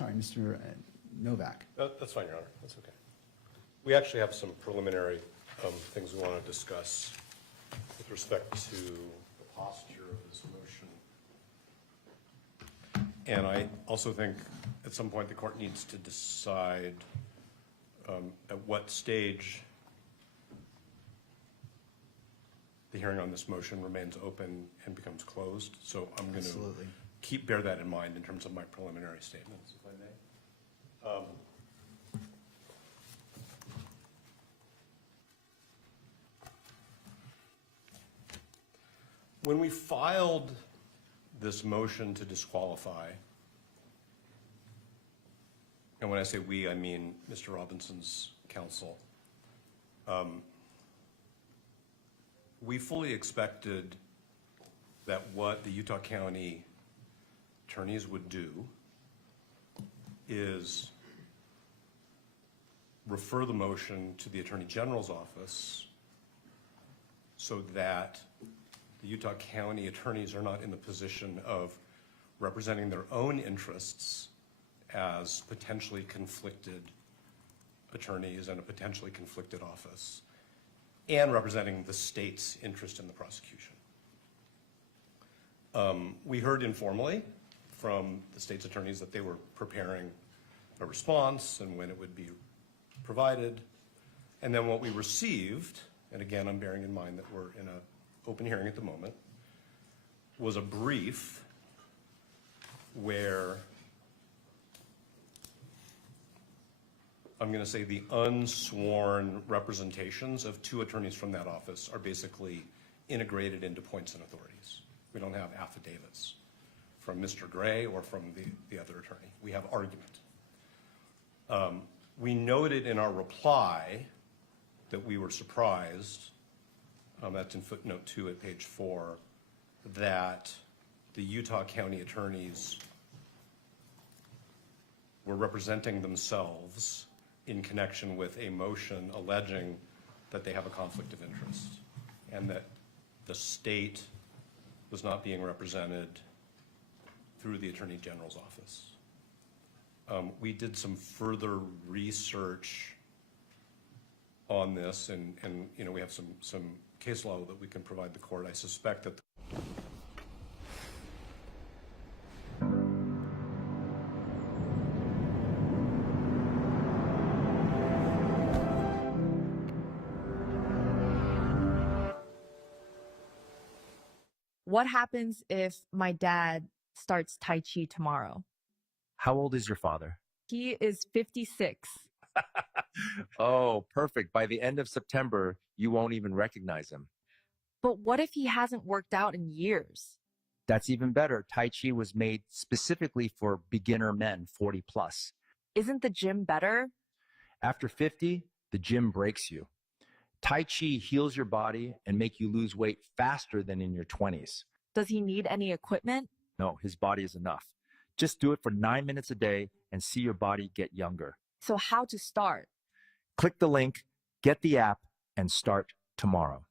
Sorry, Mr. Novak. That's fine, Your Honor. That's okay. We actually have some preliminary things we want to discuss with respect to the posture of this motion. And I also think at some point the court needs to decide at what stage the hearing on this motion remains open and becomes closed. So I'm going to bear that in mind in terms of my preliminary statements, if I may. When we filed this motion to disqualify, and when I say we, I mean Mr. Robinson's counsel, we fully expected that what the Utah County attorneys would do is refer the motion to the Attorney General's office so that the Utah County attorneys are not in the position of representing their own interests as potentially conflicted attorneys in a potentially conflicted office, and representing the state's interest in the prosecution. We heard informally from the state's attorneys that they were preparing a response and when it would be provided. And then what we received, and again, I'm bearing in mind that we're in an open hearing at the moment, was a brief where I'm going to say the unsworn representations of two attorneys from that office are basically integrated into points and authorities. We don't have affidavits from Mr. Gray or from the other attorney. We have argument. We noted in our reply that we were surprised, that's in footnote 2 at page 4, that the Utah County attorneys were representing themselves in connection with a motion alleging that they have a conflict of interest and that the state was not being represented through the Attorney General's office. We did some further research on this, and you know, we have some case law that we can provide the court. I suspect that What happens if my dad starts Tai Chi tomorrow? How old is your father? He is 56. Oh, perfect. By the end of September, you won't even recognize him. But what if he hasn't worked out in years? That's even better. Tai Chi was made specifically for beginner men, 40 plus. Isn't the gym better? After 50, the gym breaks you. Tai Chi heals your body and make you lose weight faster than in your 20s. Does he need any equipment? No, his body is enough. Just do it for 9 minutes a day and see your body get younger. So how to start? Click the link, get the app, and start tomorrow.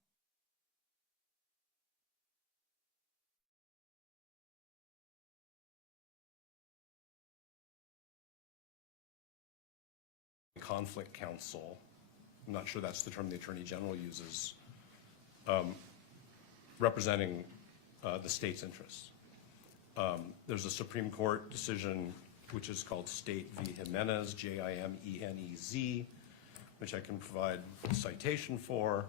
conflict counsel, I'm not sure that's the term the Attorney General uses, representing the state's interests. There's a Supreme Court decision which is called State v. Jimenez, Jimenez, which I can provide a citation for.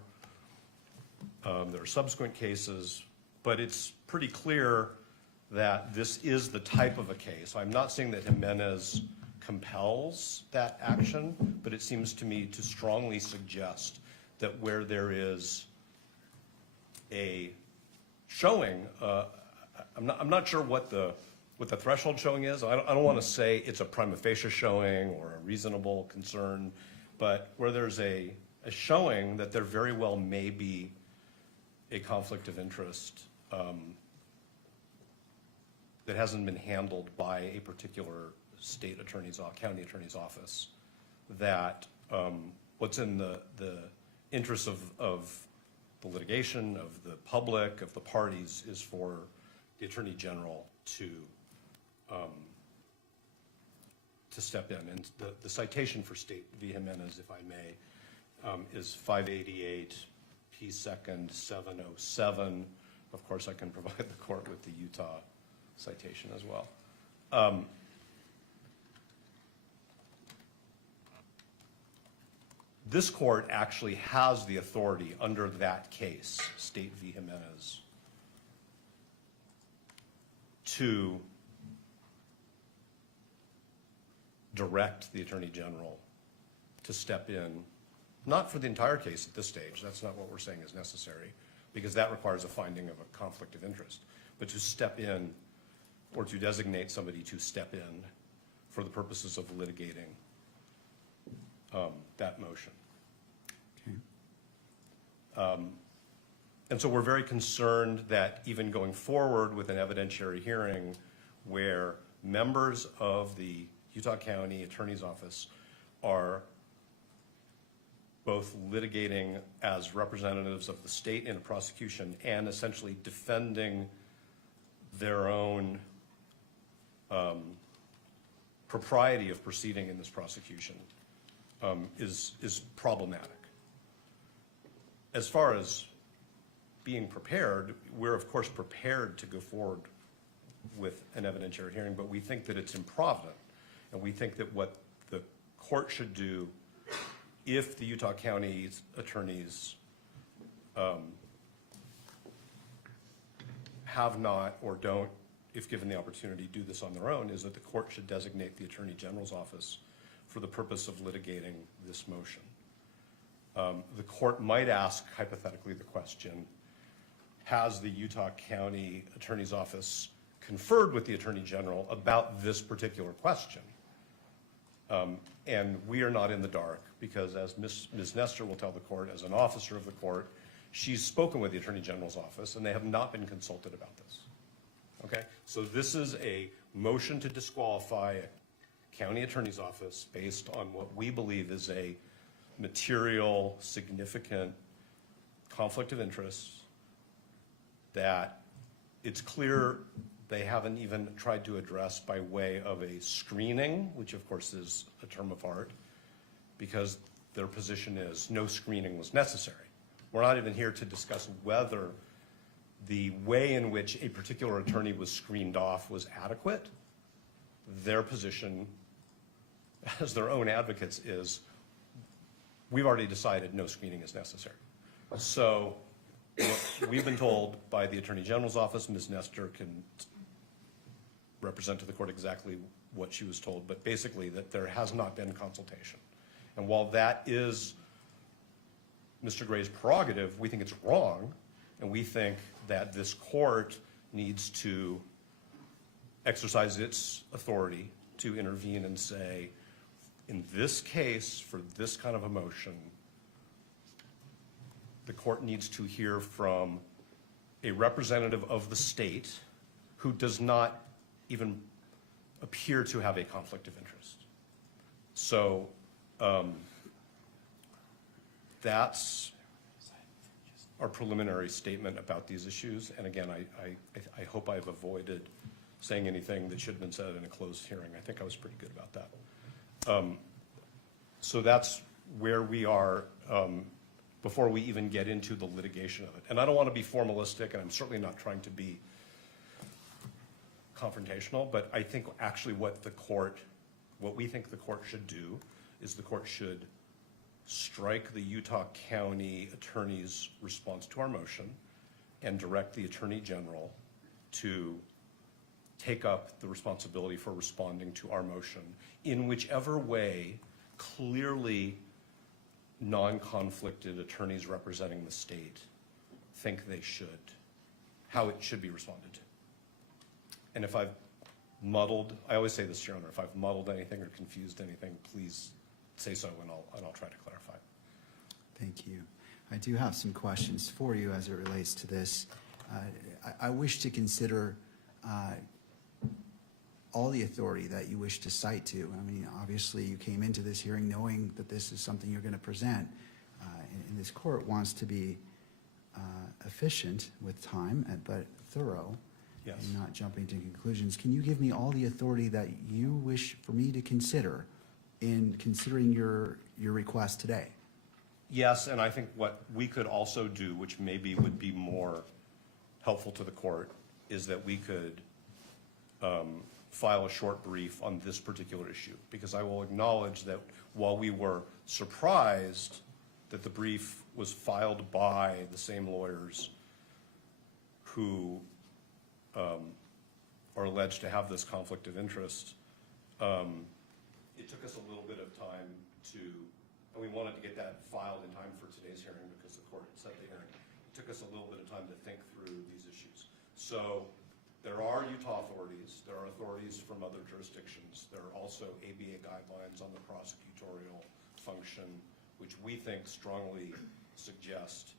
There are subsequent cases, but it's pretty clear that this is the type of a case. I'm not saying that Jimenez compels that action, but it seems to me to strongly suggest that where there is a showing, I'm not sure what the threshold showing is. I don't want to say it's a prima facie showing or a reasonable concern, but where there's a showing that there very well may be a conflict of interest that hasn't been handled by a particular state attorney's, county attorney's office, that what's in the interest of the litigation, of the public, of the parties, is for the Attorney General to to step in. And the citation for State v. Jimenez, if I may, is 588 P. 2nd 707. Of course, I can provide the court with the Utah citation as well. This court actually has the authority under that case, State v. Jimenez, to direct the Attorney General to step in, not for the entire case at this stage, that's not what we're saying is necessary, because that requires a finding of a conflict of interest, but to step in or to designate somebody to step in for the purposes of litigating that motion. Okay. And so we're very concerned that even going forward with an evidentiary hearing where members of the Utah County Attorney's Office are both litigating as representatives of the state in a prosecution and essentially defending their own propriety of proceeding in this prosecution is problematic. As far as being prepared, we're of course prepared to go forward with an evidentiary hearing, but we think that it's improvident, and we think that what the court should do if the Utah County attorneys have not or don't, if given the opportunity, do this on their own, is that the court should designate the Attorney General's office for the purpose of litigating this motion. The court might ask, hypothetically, the question, has the Utah County Attorney's Office conferred with the Attorney General about this particular question? And we are not in the dark, because as Ms. Nestor will tell the court, as an officer of the court, she's spoken with the Attorney General's office, and they have not been consulted about this. Okay? So this is a motion to disqualify a county attorney's office based on what we believe is a material, significant conflict of interest that it's clear they haven't even tried to address by way of a screening, which of course is a term of art, because their position is no screening was necessary. We're not even here to discuss whether the way in which a particular attorney was screened off was adequate. Their position, as their own advocates, is we've already decided no screening is necessary. So we've been told by the Attorney General's office, Ms. Nestor can represent to the court exactly what she was told, but basically that there has not been consultation. And while that is Mr. Gray's prerogative, we think it's wrong, and we think that this court needs to exercise its authority to intervene and say, in this case, for this kind of a motion, the court needs to hear from a representative of the state who does not even appear to have a conflict of interest. So that's our preliminary statement about these issues. And again, I hope I've avoided saying anything that should have been said in a closed hearing. I think I was pretty good about that. So that's where we are before we even get into the litigation of it. And I don't want to be formalistic, and I'm certainly not trying to be confrontational, but I think actually what we think the court should do is the court should strike the Utah County Attorney's response to our motion and direct the Attorney General to take up the responsibility for responding to our motion in whichever way clearly non-conflicted attorneys representing the state think they should, how it should be responded to. And if I've muddled, I always say this, Your Honor, if I've muddled anything or confused anything, please say so, and I'll try to clarify. Thank you. I do have some questions for you as it relates to this. I wish to consider all the authority that you wish to cite to. I mean, obviously you came into this hearing knowing that this is something you're going to present, and this court wants to be efficient with time, but thorough. Yes. and not jumping to conclusions, can you give me all the authority that you wish for me to consider in considering your request today? Yes, and I think what we could also do, which maybe would be more helpful to the court, is that we could file a short brief on this particular issue, because I will acknowledge that while we were surprised that the brief was filed by the same lawyers who are alleged to have this conflict of interest, it took us a little bit of time and we wanted to get that filed in time for today's hearing because the court set the hearing. It took us a little bit of time to think through these issues. So there are Utah authorities, there are authorities from other jurisdictions, there are also ABA guidelines on the prosecutorial function, which we think strongly suggest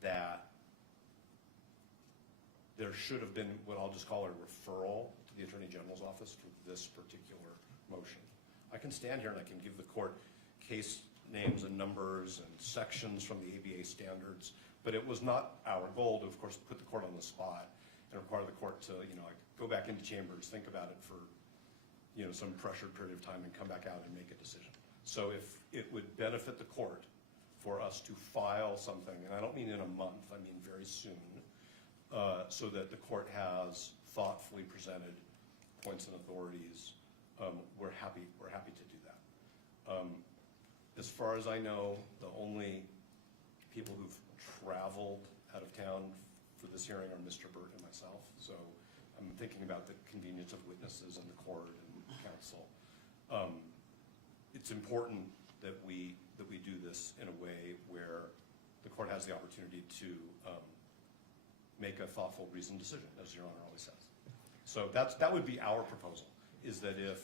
that there should have been what I'll just call a referral to the Attorney General's office for this particular motion. I can stand here and I can give the court case names and numbers and sections from the ABA standards, but it was not our goal to, of course, put the court on the spot and require the court to, like, go back into chambers, think about it for, some pressured period of time and come back out and make a decision. So if it would benefit the court for us to file something, and I don't mean in a month, I mean very soon, so that the court has thoughtfully presented points and authorities, we're happy to do that. As far as I know, the only people who've traveled out of town for this hearing are Mr. Burt and myself. So I'm thinking about the convenience of witnesses and the court and counsel. It's important that we do this in a way where the court has the opportunity to make a thoughtful, reasoned decision, as Your Honor always says. So that would be our proposal, is that if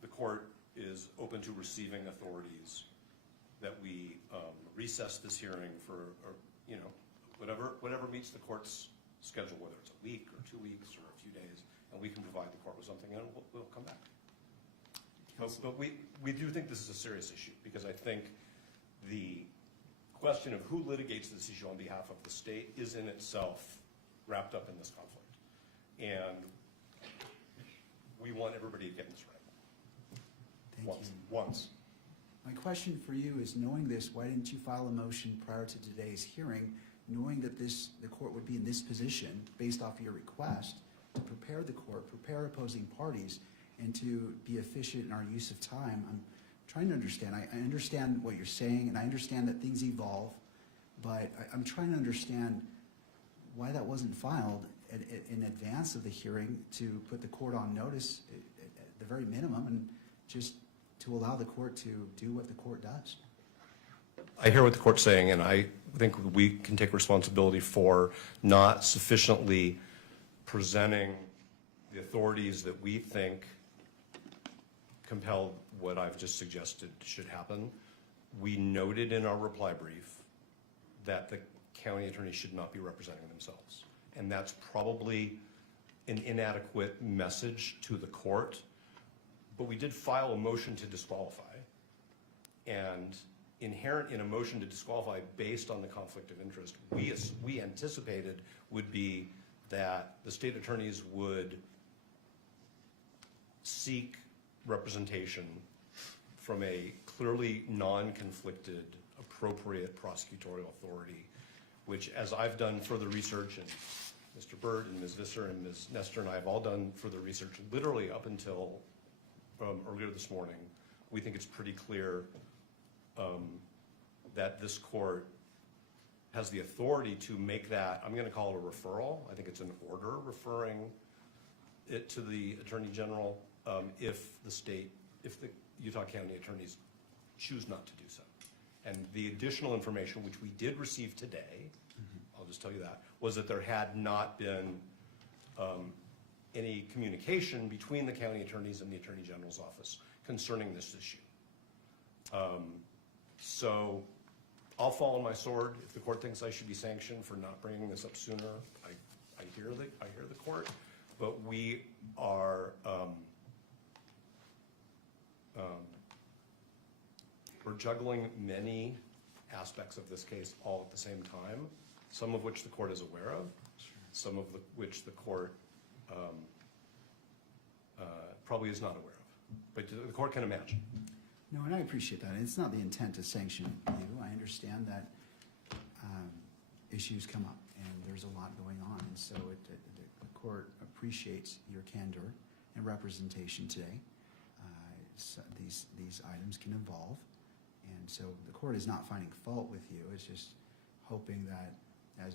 the court is open to receiving authorities, that we recess this hearing for, whatever meets the court's schedule, whether it's a week or 2 weeks or a few days, and we can provide the court with something, and we'll come back. But we do think this is a serious issue, because I think the question of who litigates this issue on behalf of the state is in itself wrapped up in this conflict. And we want everybody to get this right. Thank you. Once. My question for you is, knowing this, why didn't you file a motion prior to today's hearing, knowing that the court would be in this position based off of your request to prepare the court, prepare opposing parties, and to be efficient in our use of time? I'm trying to understand. I understand what you're saying, and I understand that things evolve, but I'm trying to understand why that wasn't filed in advance of the hearing to put the court on notice at the very minimum, and just to allow the court to do what the court does. I hear what the court's saying, and I think we can take responsibility for not sufficiently presenting the authorities that we think compel what I've just suggested should happen. We noted in our reply brief that the county attorney should not be representing themselves. And that's probably an inadequate message to the court. But we did file a motion to disqualify. And inherent in a motion to disqualify based on the conflict of interest, we anticipated would be that the state attorneys would seek representation from a clearly non-conflicted, appropriate prosecutorial authority, which, as I've done further research, and Mr. Byrd and Ms. Visser and Ms. Nestor and I have all done further research, literally up until earlier this morning, we think it's pretty clear that this court has the authority to make that, I'm going to call it a referral. I think it's an order referring it to the Attorney General if the Utah County attorneys choose not to do so. And the additional information, which we did receive today, I'll just tell you that, was that there had not been any communication between the county attorneys and the Attorney General's office concerning this issue. So I'll fall on my sword. If the court thinks I should be sanctioned for not bringing this up sooner, I hear the court, but we are we're juggling many aspects of this case all at the same time, some of which the court is aware of, some of which the court probably is not aware of, but the court can imagine. No, and I appreciate that. It's not the intent to sanction you. I understand that issues come up, and there's a lot going on, and so the court appreciates your candor and representation today. So these items can evolve, and so the court is not finding fault with you. It's just hoping that, as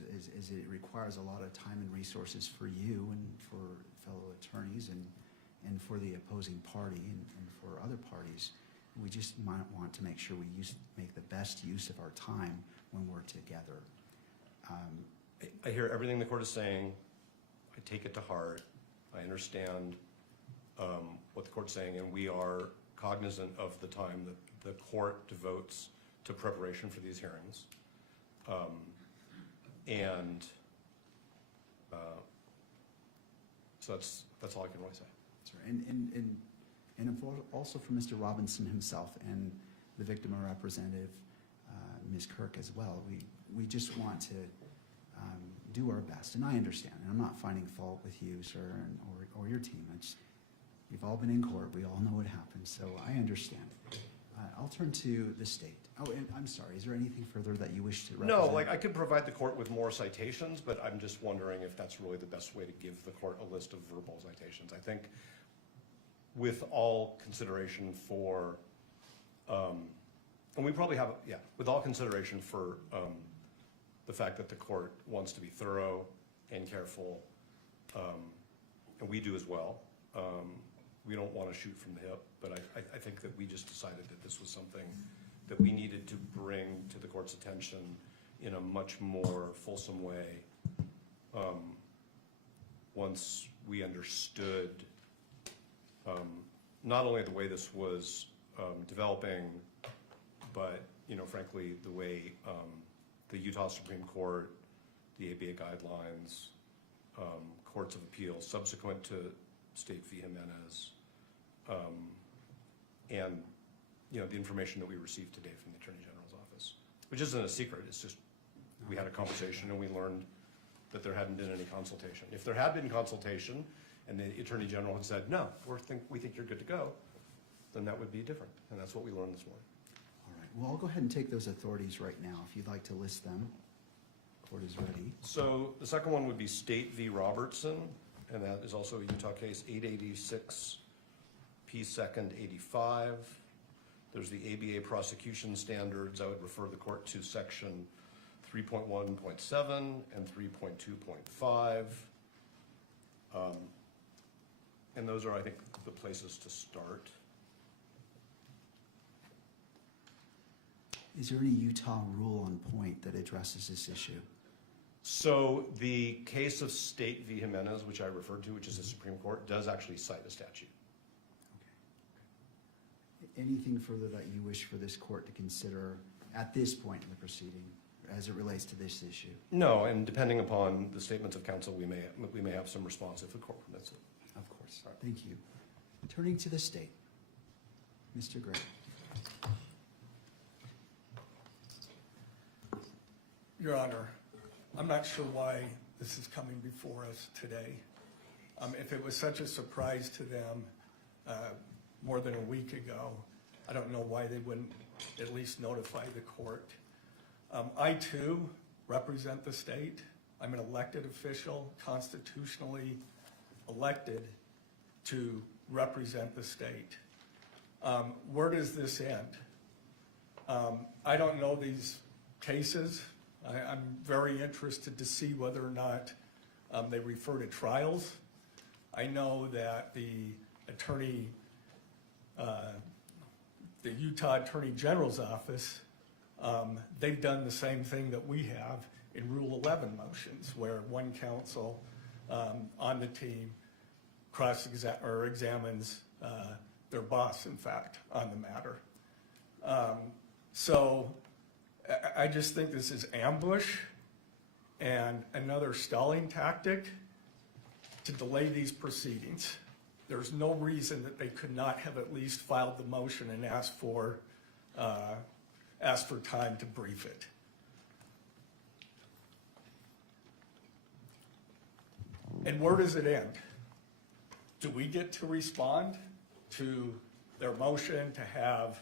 it requires a lot of time and resources for you and for fellow attorneys and for the opposing party and for other parties, we just might want to make sure we make the best use of our time when we're together. I hear everything the court is saying. I take it to heart. I understand what the court's saying, and we are cognizant of the time that the court devotes to preparation for these hearings. So that's all I can really say. Sorry. And also for Mr. Robinson himself and the victim representative, Ms. Kirk as well. We just want to do our best, and I understand, and I'm not finding fault with you, sir, or your team. You've all been in court. We all know what happened, so I understand. I'll turn to the state. Oh, and I'm sorry, is there anything further that you wish to represent? No, I could provide the court with more citations, but I'm just wondering if that's really the best way to give the court a list of verbal citations. I think with all consideration for, and we probably have, with all consideration for the fact that the court wants to be thorough and careful, and we do as well. We don't want to shoot from the hip, but I think that we just decided that this was something that we needed to bring to the court's attention in a much more fulsome way once we understood not only the way this was developing, but frankly the way the Utah Supreme Court, the ABA guidelines, courts of appeals subsequent to State v. Jimenez, and the information that we received today from the Attorney General's office, which isn't a secret. It's just we had a conversation and we learned that there hadn't been any consultation. If there had been consultation and the Attorney General had said, no, we think you're good to go, then that would be different. And that's what we learned this morning. All right. Well, I'll go ahead and take those authorities right now if you'd like to list them. Court is ready. So the second one would be State v. Robertson, and that is also a Utah case, 886 P. 2nd 85. There's the ABA prosecution standards. I would refer the court to section 3.1.7 and 3.2.5. And those are, I think, the places to start. Is there any Utah rule on point that addresses this issue? So the case of State v. Jimenez, which I referred to, which is the Supreme Court, does actually cite a statute. Okay. Anything further that you wish for this court to consider at this point in the proceeding as it relates to this issue? No, and depending upon the statements of counsel, we may have some response if the court permits it. Of course. Thank you. Turning to the state, Mr. Gray. Your Honor, I'm not sure why this is coming before us today. If it was such a surprise to them more than a week ago, I don't know why they wouldn't at least notify the court. I too represent the state. I'm an elected official, constitutionally elected to represent the state. Where does this end? I don't know these cases. I'm very interested to see whether or not they refer to trials. I know that the Utah Attorney General's office, they've done the same thing that we have in Rule 11 motions, where one counsel on the team examines their boss, in fact, on the matter. So I just think this is ambush and another stalling tactic to delay these proceedings. There's no reason that they could not have at least filed the motion and asked for time to brief it. And where does it end? Do we get to respond to their motion to have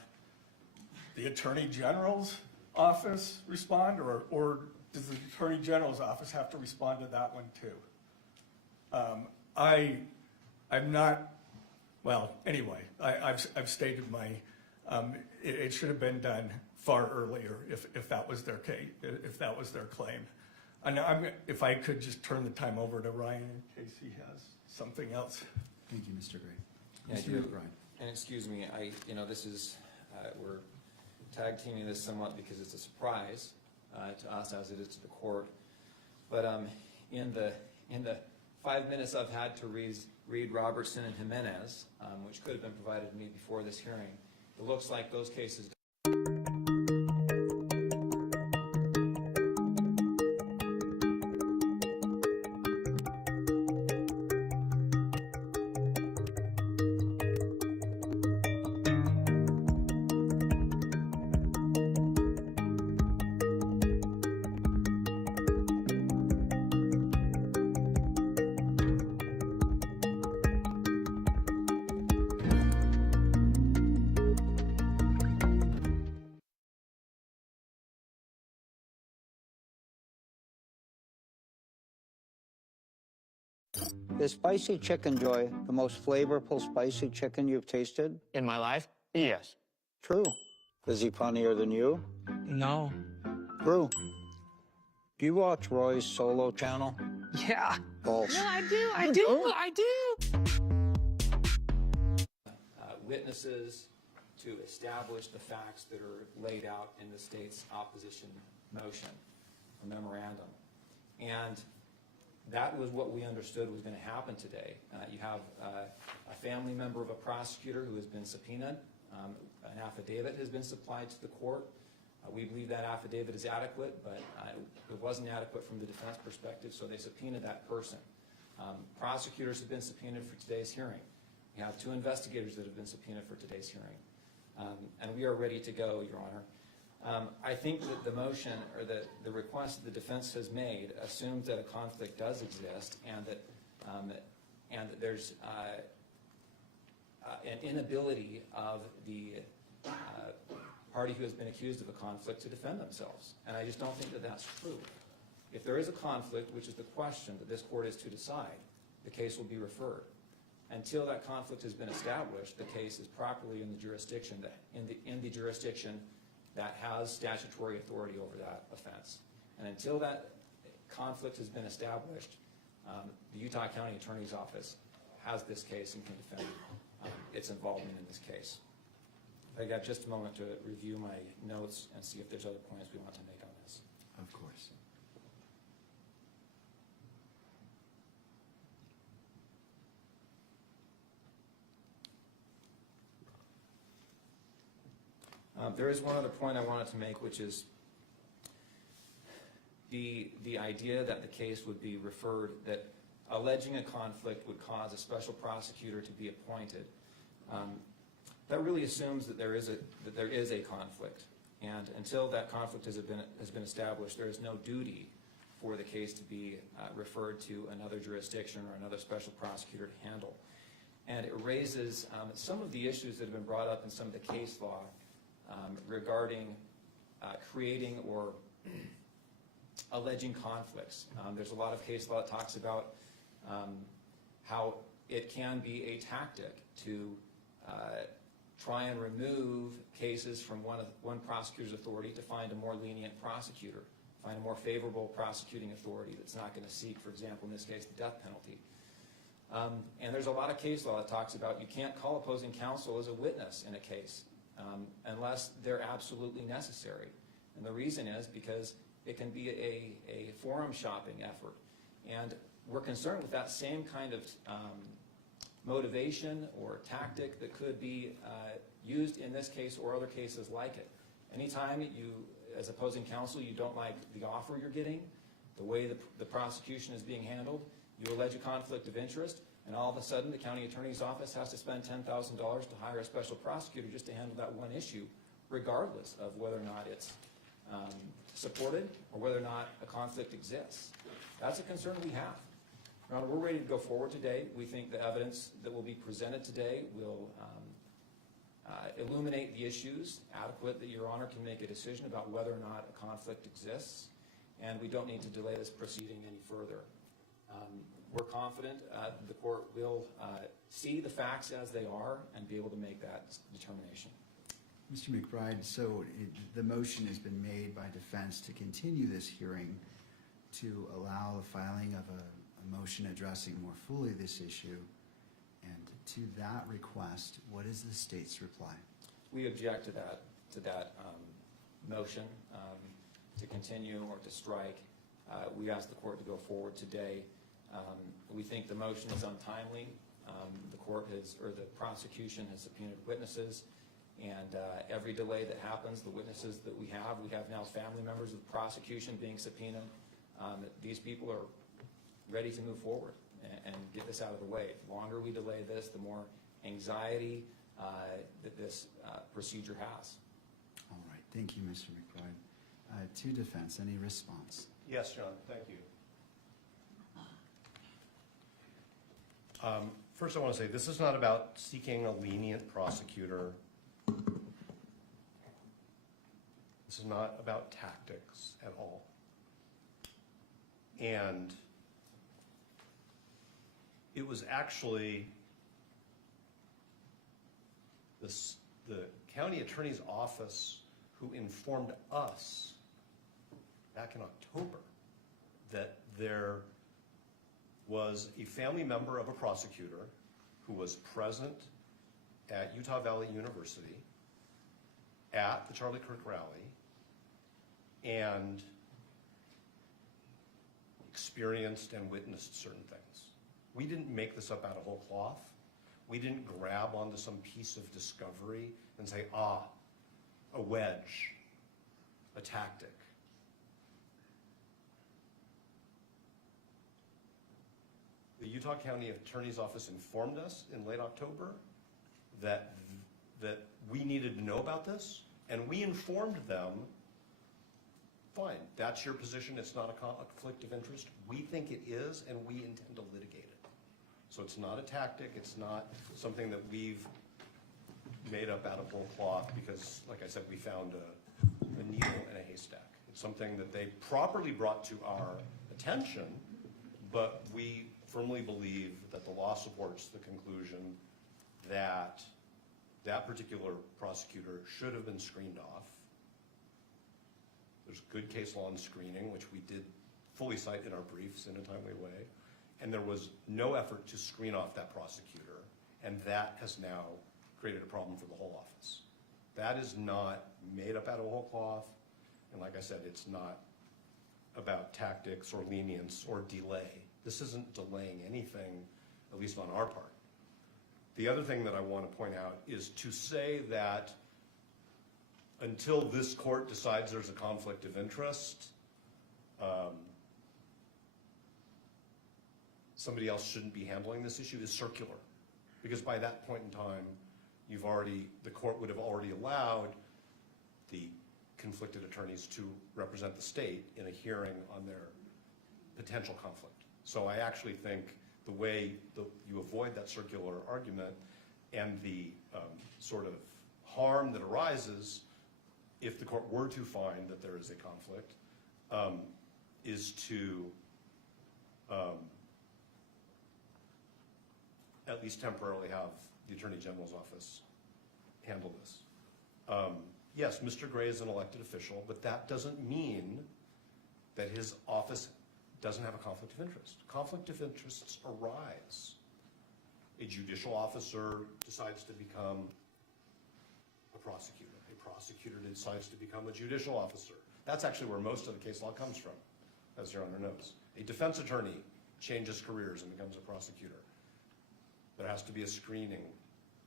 the Attorney General's office respond, or does the Attorney General's office have to respond to that one too? I'm not, well, anyway, I've stated my, it should have been done far earlier if that was their case, if that was their claim. And if I could just turn the time over to Ryan in case he has something else. Thank you, Mr. Gray. Yeah, I Mr. do. McBride. And excuse me, this is, we're tag teaming this somewhat because it's a surprise to us as it is to the court. But in the 5 minutes I've had to read Robertson and Jimenez, which could have been provided to me before this hearing, it looks like those cases. Is spicy chicken, Joy, the most flavorful spicy chicken you've tasted? In my life? Yes. True. Is he funnier than you? No. True. Do you watch Roy's solo channel? Yeah. False. No, I do. Witnesses to establish the facts that are laid out in the state's opposition motion or memorandum. And that was what we understood was going to happen today. You have a family member of a prosecutor who has been subpoenaed. An affidavit has been supplied to the court. We believe that affidavit is adequate, but it wasn't adequate from the defense perspective, so they subpoenaed that person. Prosecutors have been subpoenaed for today's hearing. We have 2 investigators that have been subpoenaed for today's hearing. And we are ready to go, Your Honor. I think that the motion or the request that the defense has made assumes that a conflict does exist and that there's an inability of the party who has been accused of a conflict to defend themselves. And I just don't think that that's true. If there is a conflict, which is the question that this court is to decide, the case will be referred. Until that conflict has been established, the case is properly in the jurisdiction that has statutory authority over that offense. And until that conflict has been established, the Utah County Attorney's Office has this case and can defend its involvement in this case. I got just a moment to review my notes and see if there's other points we want to make on this. Of course. There is one other point I wanted to make, which is the idea that the case would be referred, that alleging a conflict would cause a special prosecutor to be appointed. That really assumes that there is a conflict, and until that conflict has been established, there is no duty for the case to be referred to another jurisdiction or another special prosecutor to handle. And it raises some of the issues that have been brought up in some of the case law regarding creating or alleging conflicts. There's a lot of case law that talks about how it can be a tactic to try and remove cases from one prosecutor's authority to find a more lenient prosecutor, find a more favorable prosecuting authority that's not going to seek, for example, in this case, the death penalty. And there's a lot of case law that talks about you can't call opposing counsel as a witness in a case unless they're absolutely necessary. And the reason is because it can be a forum shopping effort. And we're concerned with that same kind of motivation or tactic that could be used in this case or other cases like it. Anytime you, as opposing counsel, you don't like the offer you're getting, the way the prosecution is being handled, you allege a conflict of interest, and all of a sudden the county attorney's office has to spend $10,000 to hire a special prosecutor just to handle that one issue, regardless of whether or not it's supported or whether or not a conflict exists. That's a concern we have. Your Honor, we're ready to go forward today. We think the evidence that will be presented today will illuminate the issues adequate that Your Honor can make a decision about whether or not a conflict exists, and we don't need to delay this proceeding any further. We're confident the court will see the facts as they are and be able to make that determination. Mr. McBride, so the motion has been made by defense to continue this hearing to allow the filing of a motion addressing more fully this issue. And to that request, what is the state's reply? We object to that motion to continue or to strike. We ask the court to go forward today. We think the motion is untimely. The court has, or the prosecution has subpoenaed witnesses, and every delay that happens, the witnesses that we have now family members of the prosecution being subpoenaed. These people are ready to move forward and get this out of the way. The longer we delay this, the more anxiety that this procedure has. All right, thank you, Mr. McBride. To defense, any response? Yes, John, thank you. First, I want to say this is not about seeking a lenient prosecutor. This is not about tactics at all. And it was actually the county attorney's office who informed us back in October that there was a family member of a prosecutor who was present at Utah Valley University at the Charlie Kirk rally and experienced and witnessed certain things. We didn't make this up out of whole cloth. We didn't grab onto some piece of discovery and say, a wedge, a tactic. The Utah County Attorney's Office informed us in late October that we needed to know about this, and we informed them, fine, that's your position, it's not a conflict of interest. We think it is, and we intend to litigate it. So it's not a tactic, it's not something that we've made up out of whole cloth because, like I said, we found a needle in a haystack. It's something that they properly brought to our attention, but we firmly believe that the law supports the conclusion that that particular prosecutor should have been screened off. There's good case law on screening, which we did fully cite in our briefs in a timely way. And there was no effort to screen off that prosecutor. And that has now created a problem for the whole office. That is not made up out of whole cloth. And like I said, it's not about tactics or lenience or delay. This isn't delaying anything, at least on our part. The other thing that I want to point out is to say that until this court decides there's a conflict of interest, somebody else shouldn't be handling this issue is circular. Because by that point in time, the court would have already allowed the conflicted attorneys to represent the state in a hearing on their potential conflict. So I actually think the way you avoid that circular argument and the sort of harm that arises if the court were to find that there is a conflict is to at least temporarily have the Attorney General's office handle this. Yes, Mr. Gray is an elected official, but that doesn't mean that his office doesn't have a conflict of interest. Conflict of interests arise. A judicial officer decides to become a prosecutor. A prosecutor decides to become a judicial officer. That's actually where most of the case law comes from, as Your Honor knows. A defense attorney changes careers and becomes a prosecutor. There has to be a screening.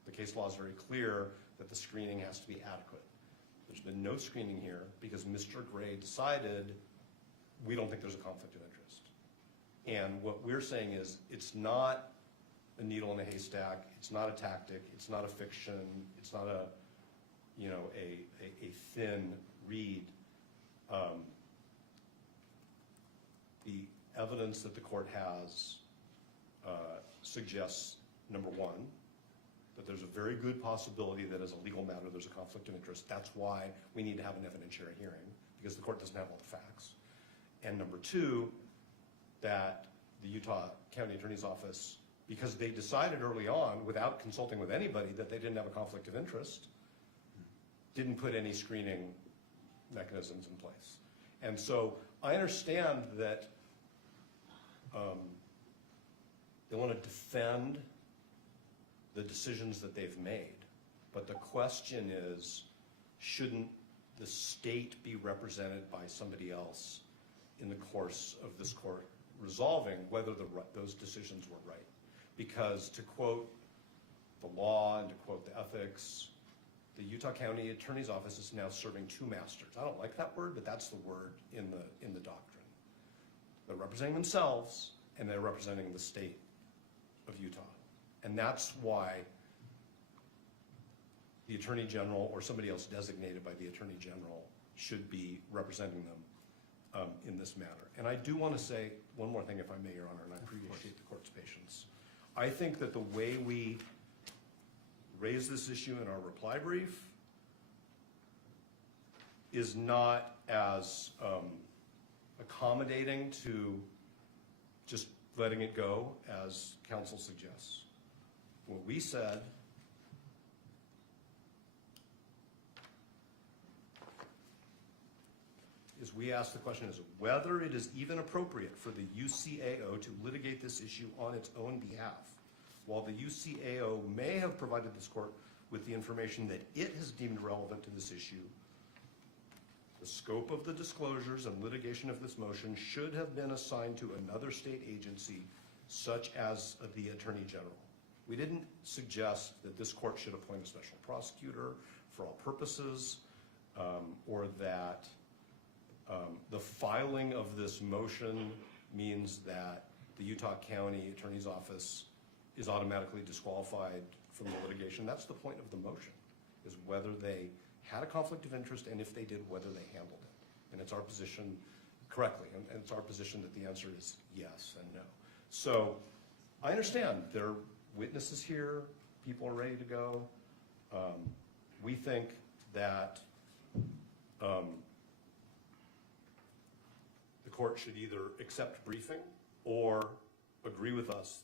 The case law is very clear that the screening has to be adequate. There's been no screening here because Mr. Gray decided we don't think there's a conflict of interest. And what we're saying is it's not a needle in a haystack, it's not a tactic, it's not a fiction, it's not a thin reed. The evidence that the court has suggests, number one, that there's a very good possibility that as a legal matter there's a conflict of interest. That's why we need to have an evidentiary hearing, because the court doesn't have all the facts. And number two, that the Utah County Attorney's Office, because they decided early on, without consulting with anybody, that they didn't have a conflict of interest, didn't put any screening mechanisms in place. And so I understand that they want to defend the decisions that they've made, but the question is, shouldn't the state be represented by somebody else in the course of this court resolving whether those decisions were right? Because to quote the law and to quote the ethics, the Utah County Attorney's Office is now serving two masters. I don't like that word, but that's the word in the doctrine. They're representing themselves and they're representing the state of Utah. And that's why the Attorney General or somebody else designated by the Attorney General should be representing them in this matter. And I do want to say one more thing, if I may, Your Honor, and I appreciate the court's patience. I think that the way we raise this issue in our reply brief is not as accommodating to just letting it go as counsel suggests. What we said is we asked the question is whether it is even appropriate for the UCAO to litigate this issue on its own behalf. While the UCAO may have provided this court with the information that it has deemed relevant to this issue, the scope of the disclosures and litigation of this motion should have been assigned to another state agency, such as the Attorney General. We didn't suggest that this court should appoint a special prosecutor for all purposes, or that the filing of this motion means that the Utah County Attorney's Office is automatically disqualified from the litigation. That's the point of the motion, is whether they had a conflict of interest, and if they did, whether they handled it. And it's our position, correctly, and it's our position that the answer is yes and no. So I understand there are witnesses here, people are ready to go. We think that the court should either accept briefing or agree with us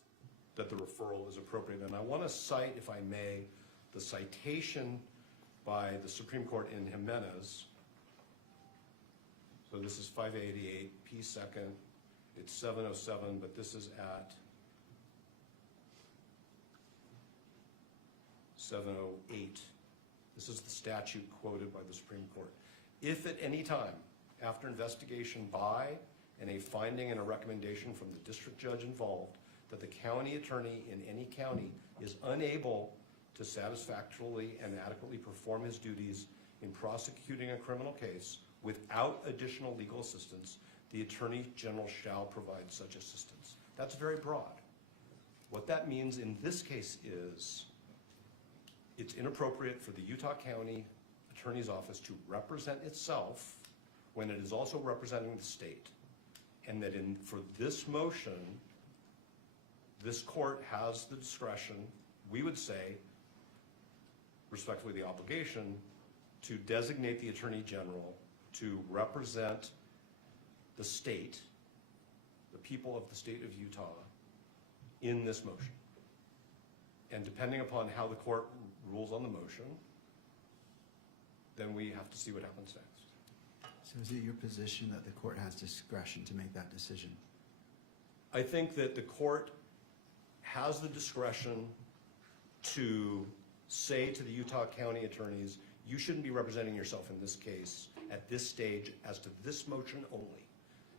that the referral is appropriate. And I want to cite, if I may, the citation by the Supreme Court in Jimenez. So this is 588 P. 2nd. It's 707, but this is at 708. This is the statute quoted by the Supreme Court. If at any time, after investigation by and a finding and a recommendation from the district judge involved, that the county attorney in any county is unable to satisfactorily and adequately perform his duties in prosecuting a criminal case without additional legal assistance, the Attorney General shall provide such assistance. That's very broad. What that means in this case is it's inappropriate for the Utah County Attorney's Office to represent itself when it is also representing the state. And that for this motion, this court has the discretion, we would say, respectfully the obligation, to designate the Attorney General to represent the state, the people of the state of Utah, in this motion. And depending upon how the court rules on the motion, then we have to see what happens next. So is it your position that the court has discretion to make that decision? I think that the court has the discretion to say to the Utah County attorneys, you shouldn't be representing yourself in this case at this stage as to this motion only.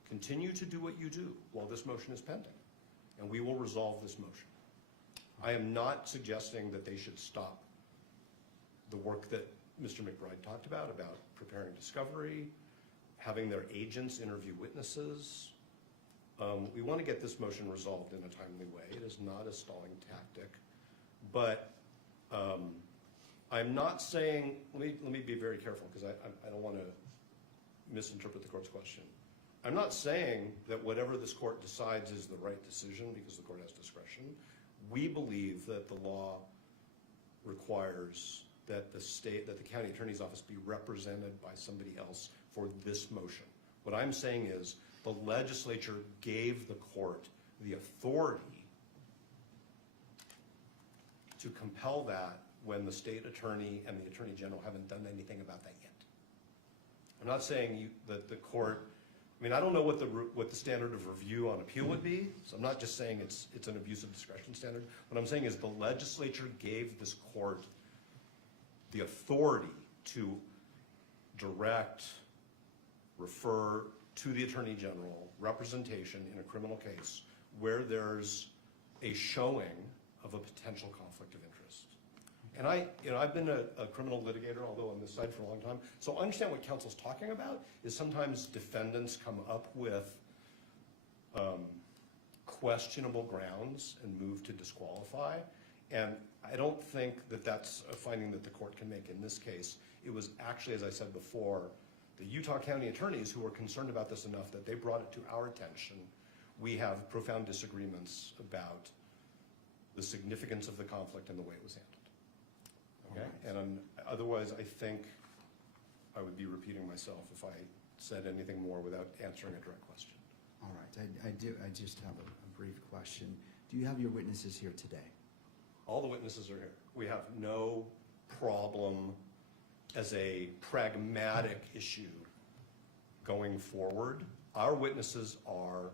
Continue to do what you do while this motion is pending, and we will resolve this motion. I am not suggesting that they should stop the work that Mr. McBride talked about preparing discovery, having their agents interview witnesses. We want to get this motion resolved in a timely way. It is not a stalling tactic. But I'm not saying, let me be very careful because I don't want to misinterpret the court's question. I'm not saying that whatever this court decides is the right decision because the court has discretion. We believe that the law requires that the county attorney's office be represented by somebody else for this motion. What I'm saying is the legislature gave the court the authority to compel that when the state attorney and the attorney general haven't done anything about that yet. I'm not saying that the court, I mean, I don't know what the standard of review on appeal would be, so I'm not just saying it's an abuse of discretion standard. What I'm saying is the legislature gave this court the authority to direct, refer to the attorney general representation in a criminal case where there's a showing of a potential conflict of interest. And I've been a criminal litigator, although on this side for a long time, so I understand what counsel's talking about is sometimes defendants come up with questionable grounds and move to disqualify. And I don't think that that's a finding that the court can make in this case. It was actually, as I said before, the Utah County attorneys who were concerned about this enough that they brought it to our attention. We have profound disagreements about the significance of the conflict and the way it was handled. Okay? And otherwise, I think I would be repeating myself if I said anything more without answering a direct question. All right, I just have a brief question. Do you have your witnesses here today? All the witnesses are here. We have no problem as a pragmatic issue going forward. Our witnesses are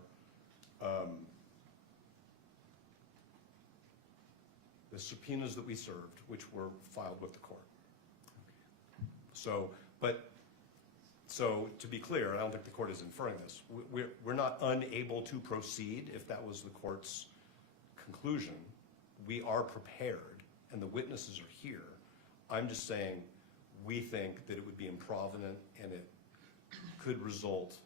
the subpoenas that we served, which were filed with the court. So to be clear, and I don't think the court is inferring this, we're not unable to proceed if that was the court's conclusion. We are prepared, and the witnesses are here. I'm just saying we think that it would be improvident and it could result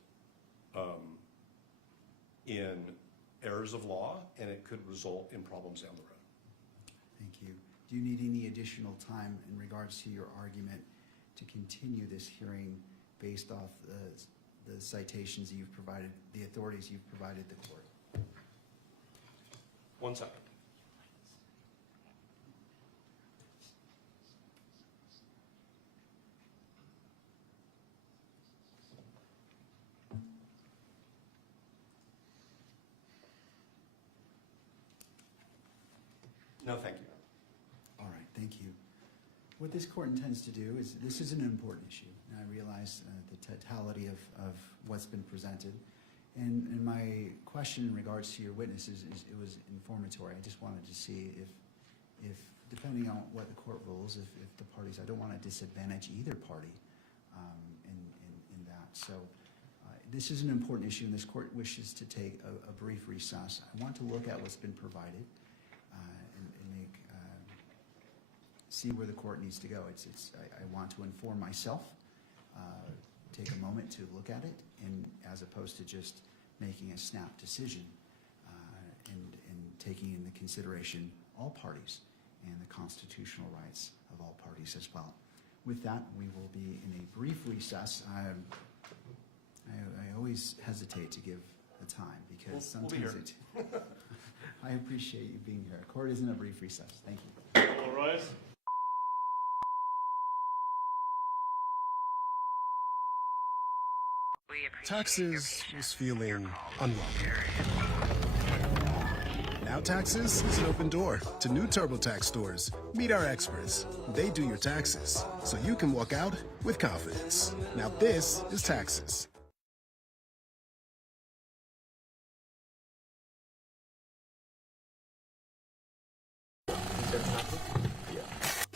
in errors of law, and it could result in problems down the road. Thank you. Do you need any additional time in regards to your argument to continue this hearing based off the citations that you've provided, the authorities you've provided the court? 1 second. No, thank you. All right, thank you. What this court intends to do is, this is an important issue, and I realize the totality of what's been presented. And my question in regards to your witnesses is, it was informatory. I just wanted to see if depending on what the court rules, if the parties, I don't want to disadvantage either party in that. So this is an important issue, and this court wishes to take a brief recess. I want to look at what's been provided and make see where the court needs to go. I want to inform myself, take a moment to look at it, and as opposed to just making a snap decision and taking into consideration all parties and the constitutional rights of all parties as well. With that, we will be in a brief recess. I always hesitate to give the time because sometimes we'll be here. I appreciate you being here. Court is in a brief recess. Thank you. All rise. Taxes was feeling unwelcome. Now Taxes is an open door to new TurboTax stores. Meet our experts. They do your taxes, so you can walk out with confidence. Now this is Taxes.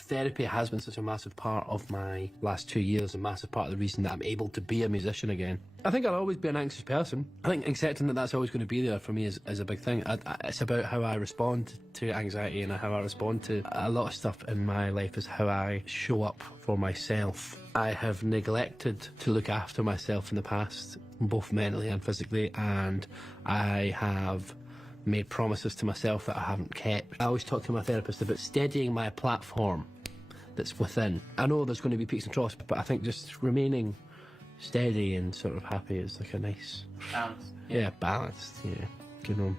Therapy has been such a massive part of my last 2 years, a massive part of the reason that I'm able to be a musician again. I think I'll always be an anxious person. I think accepting that that's always going to be there for me is a big thing. It's about how I respond to anxiety and how I respond to a lot of stuff in my life is how I show up for myself. I have neglected to look after myself in the past, both mentally and physically, and I have made promises to myself that I haven't kept. I always talk to my therapist about steadying my platform that's within. I know there's going to be peaks and troughs, but I think just remaining steady and sort of happy. It's like a nice Balance. yeah, balanced. Yeah, you know.